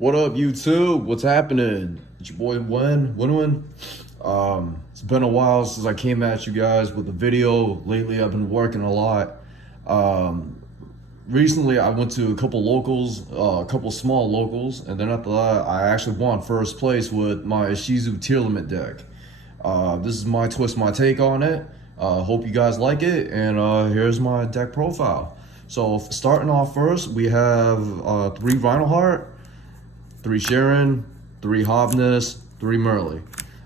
What up, YouTube? What's happening? It's your boy Win. It's been a while since I came at you guys with a video. Lately, I've been working a lot. Um, Recently, I went to a couple locals, a couple small locals, and then after that, I actually won first place with my Ishizu Tearlament deck. This is my twist, my take on it. Hope you guys like it, and here's my deck profile. So starting off first, we have 3 Rhinoheart, 3 Sharon, 3 Hobness, 3 Merle.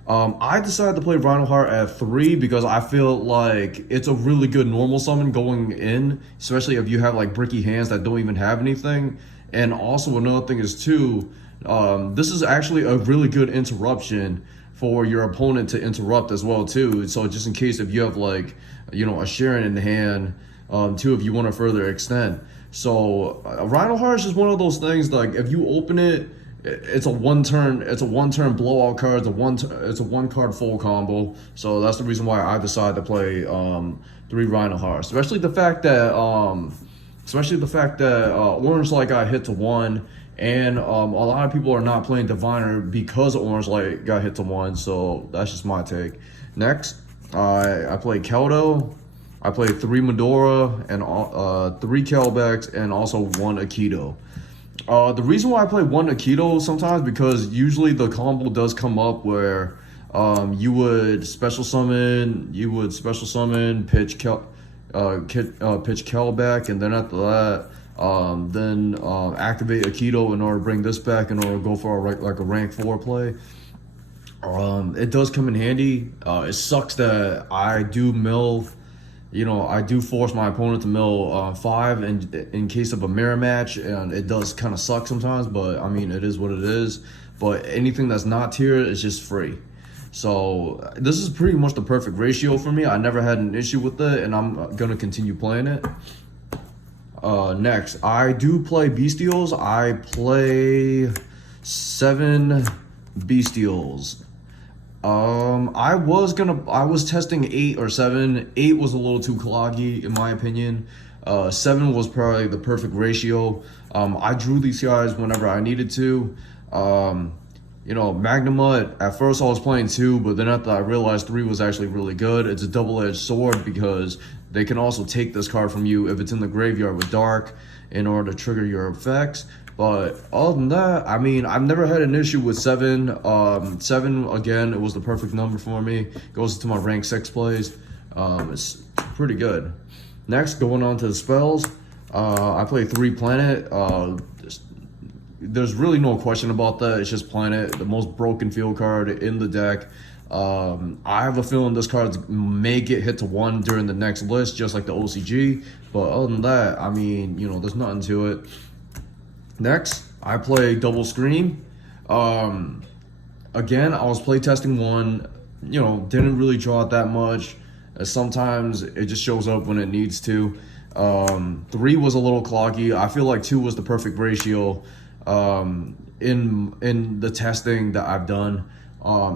I decided to play Rhinoheart at 3 because I feel like it's a really good normal summon going in, especially if you have like bricky hands that don't even have anything. And also another thing is too, this is actually a really good interruption for your opponent to interrupt as well too. So just in case if you have like, a Sharon in the hand, too, if you want to further extend. So Rhinoheart is just one of those things like if you open it, it's a one turn blowout card. It's a one card full combo. So that's the reason why I decided to play 3 Rhinoheart. Especially the fact that Orange Light got hit to 1, and a lot of people are not playing Diviner because Orange Light got hit to 1. So that's just my take. Next, I play Keldo. I play 3 Medora and 3 Kelbex and also 1 Aikido. The reason why I play 1 Aikido sometimes because usually the combo does come up where you would special summon, pitch Kelbeck, and then after that, activate Aikido in order to bring this back in order to go for a rank 4 play. It does come in handy. It sucks that I do mill. I do force my opponent to mill 5 in case of a mirror match, and it does kind of suck sometimes, but I mean, it is what it is. But anything that's not tiered is just free. So this is pretty much the perfect ratio for me. I never had an issue with it, and I'm going to continue playing it. Next, I do play Bestials. I play 7 Bestials. I was testing 8 or 7. 8 was a little too cloggy in my opinion. 7 was probably the perfect ratio. I drew these guys whenever I needed to. Magnamut, at first I was playing 2, but then after I realized 3 was actually really good. It's a double-edged sword because they can also take this card from you if it's in the graveyard with Dark in order to trigger your effects. But other than that, I mean, I've never had an issue with 7. 7, again, it was the perfect number for me. Goes into my rank 6 plays. It's pretty good. Next, going on to the spells. I play 3 Planet. There's really no question about that. It's just Planet, the most broken field card in the deck. I have a feeling this card may get hit to 1 during the next list, just like the OCG. But other than that, I mean, there's nothing to it. Next, I play Double Scream. Again, I was playtesting 1. Didn't really draw it that much. Sometimes it just shows up when it needs to. 3 was a little cloggy. I feel like 2 was the perfect ratio in the testing that I've done.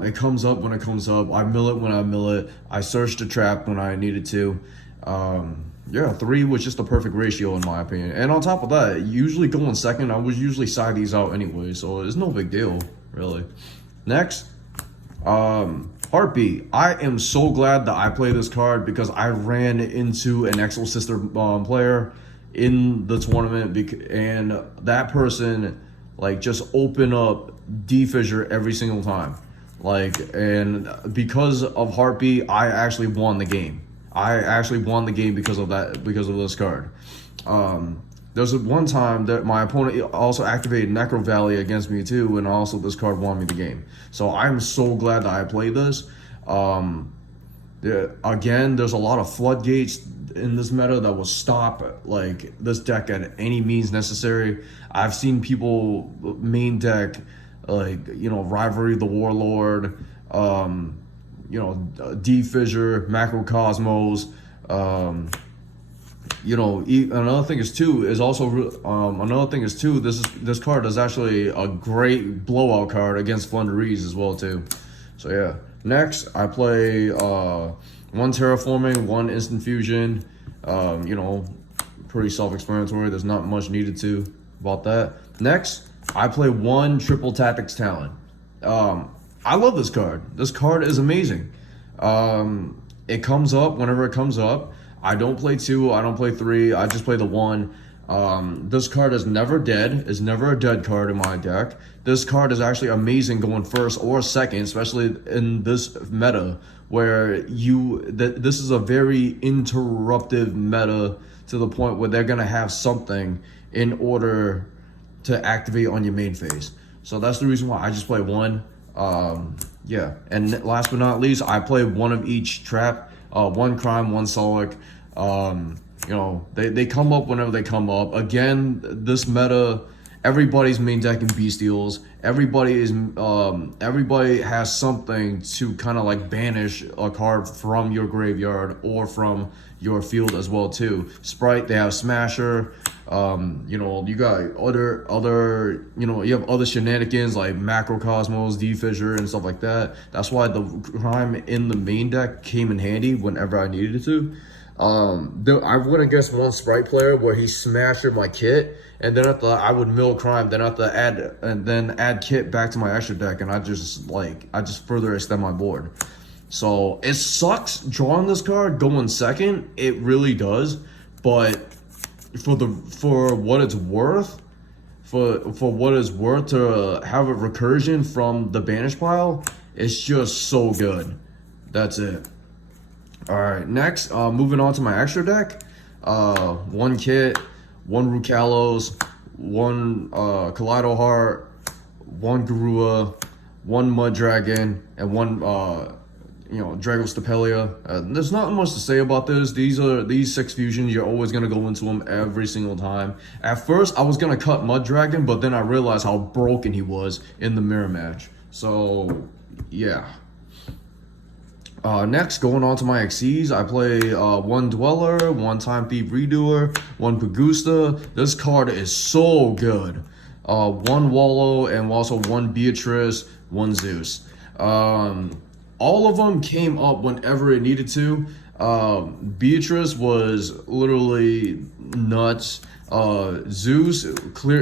It comes up when it comes up. I mill it when I mill it. I search the trap when I needed to. 3 was just the perfect ratio in my opinion. And on top of that, usually going second, I would usually side these out anyway, so it's no big deal, really. Next, Heartbeat. I am so glad that I played this card because I ran into an Exo Sister player in the tournament, and that person just opened up D-Fissure every single time. And because of Heartbeat, I actually won the game. Because of this card. There's one time that my opponent also activated Necro Valley against me too, and also this card won me the game. So I'm so glad that I played this. Again, there's a lot of floodgates in this meta that will stop this deck at any means necessary. I've seen people main deck Rivalry the Warlord, D-Fissure, Macrocosmos. Another thing is too, this card is actually a great blowout card against Flunderees as well too. So yeah. Next, I play 1 Terraforming, 1 Instant Fusion. Pretty self-explanatory. There's not much needed to about that. Next, I play one triple tactics talent. I love this card. This card is amazing. It comes up whenever it comes up. I don't play 2, I don't play 3, I just play the 1. This card is never dead. It's never a dead card in my deck. This card is actually amazing going first or second, especially in this meta where this is a very interruptive meta to the point where they're gonna have something in order to activate on your main phase. So that's the reason why I just play 1. Yeah, and last but not least, I play 1 of each trap, 1 crime, 1 Solic. You know, they come up whenever they come up. Again, this meta, everybody's main deck in bestials. Everybody has something to kind of like banish a card from your graveyard or from your field as well too. Sprite, they have Smasher. You know, you got other you know, you have other shenanigans like Macrocosmos, D-Fissure, and stuff like that. That's why the crime in the main deck came in handy whenever I needed it to. I went against one Sprite player where he smashed my kit, and then I would mill crime, then I have to add kit back to my extra deck, and I just further extend my board. So it sucks drawing this card going second. It really does, but for what it's worth, for what it's worth to have a recursion from the banish pile, it's just so good. That's it. Alright, next, moving on to my extra deck. 1 kit, 1 Rukalos, 1 Kaleido Heart, 1 Garua, 1 Mud Dragon, and 1 Dragostapelia. There's not much to say about this. These 6 fusions, you're always gonna go into them every single time. At first, I was gonna cut Mud Dragon, but then I realized how broken he was in the mirror match. So, yeah. Next, going on to my XCs, I play 1 Dweller, 1 Time Thief Redoer, 1 Pagusta. This card is so good. 1 Wallow, and also 1 Beatrice, 1 Zeus. All of them came up whenever it needed to. Beatrice was literally nuts. Zeus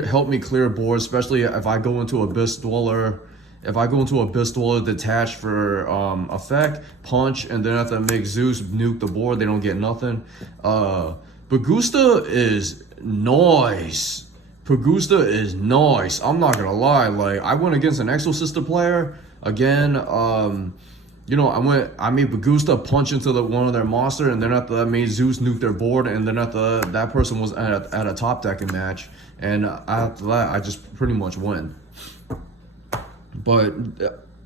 helped me clear board, especially if I go into Abyss Dweller. If I go into Abyss Dweller detached for effect, punch, and then I have to make Zeus nuke the board, they don't get nothing. Pagusta is nice. Pagusta is nice. I'm not gonna lie. Like, I went against an Exorcista player again. You know, I made Pagusta punch into one of their monster, and then after that, I made Zeus nuke their board, and then after that person was at a top decking match, and after that, I just pretty much win. But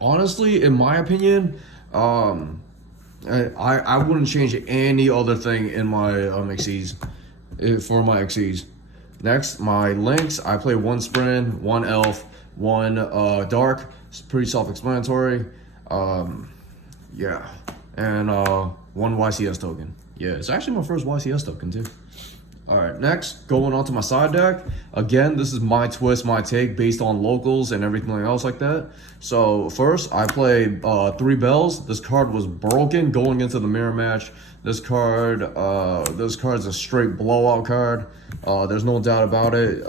honestly, in my opinion, I wouldn't change any other thing in my XCs for my XCs. Next, my links, I play 1 Sprint, 1 Elf, 1 Dark. It's pretty self-explanatory. Yeah, and 1 YCS token. Yeah, it's actually my first YCS token too. Alright, next, going on to my side deck. Again, this is my twist, my take, based on locals and everything else like that. So, first, I play 3 Bells. This card was broken going into the mirror match. This card is a straight blowout card. There's no doubt about it.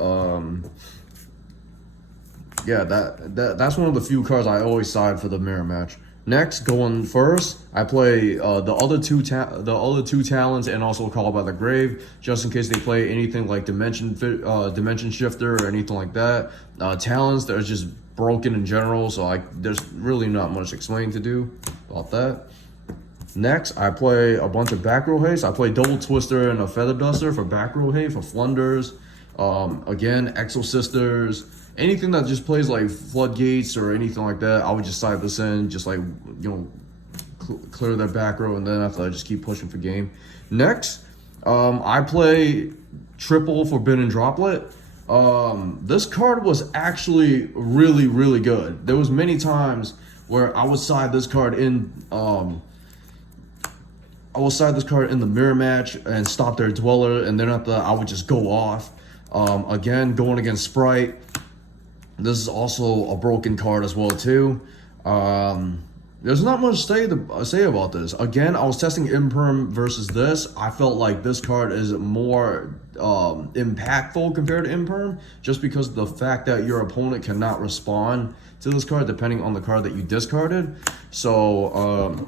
Yeah, that's one of the few cards I always side for the mirror match. Next, going first, I play the other two talents and also Call by the Grave, just in case they play anything like Dimension Shifter or anything like that. Talents that are just broken in general, so there's really not much explaining to do about that. Next, I play a bunch of back row haste. I play Double Twister and a Feather Duster for back row haste, for Flunders. Again, Exo Sisters. Anything that just plays like Floodgates or anything like that, I would just side this in, just like, you know, clear that back row, and then after I just keep pushing for game. Next, I play triple Forbidden Droplet. This card was actually really, really good. There was many times where I would side this card in, the mirror match and stop their Dweller, and then after I would just go off. Again, going against Sprite. This is also a broken card as well too. There's not much to say about this. Again, I was testing Imperm versus this. I felt like this card is more impactful compared to Imperm, just because of the fact that your opponent cannot respond to this card depending on the card that you discarded. So,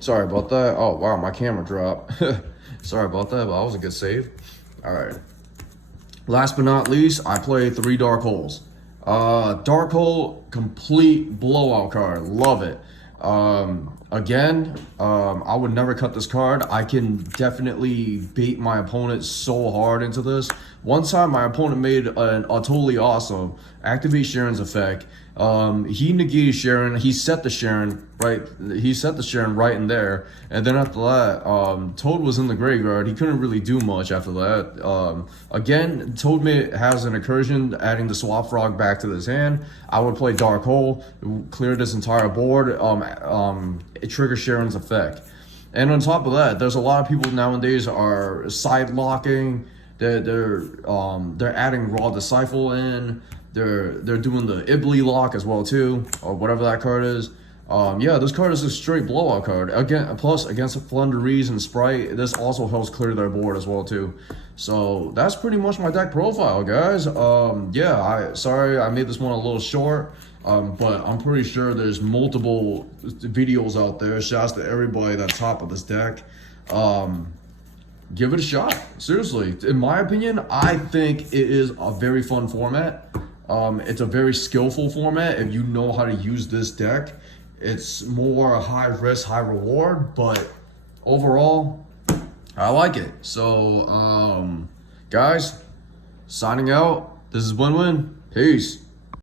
sorry about that. Oh, wow, my camera dropped. Sorry about that, but that was a good save. All right. Last but not least, I play 3 Dark Holes. Dark Hole, complete blowout card. Love it. Again, I would never cut this card. I can definitely bait my opponent so hard into this. One time, my opponent made a totally awesome activate Sharon's effect. He negated Sharon. He set the Sharon right. He set the Sharon right in there, and then after that, Toad was in the graveyard. He couldn't really do much after that. Again, Toad has an incursion, adding the Swap Frog back to his hand. I would play Dark Hole, clear this entire board. It triggers Sharon's effect, and on top of that, there's a lot of people nowadays are side locking. They're adding Raw Disciple in. They're doing the Ibly lock as well too, or whatever that card is. Yeah, this card is a straight blowout card. Again, plus against Flunderees and Sprite, this also helps clear their board as well too. So that's pretty much my deck profile, guys. Yeah, sorry I made this one a little short, but I'm pretty sure there's multiple videos out there. Shouts to everybody that's top of this deck. Give it a shot. Seriously, in my opinion, I think it is a very fun format. It's a very skillful format if you know how to use this deck. It's more high risk, high reward, but overall, I like it. So, guys, signing out. This is Win-Win. Peace.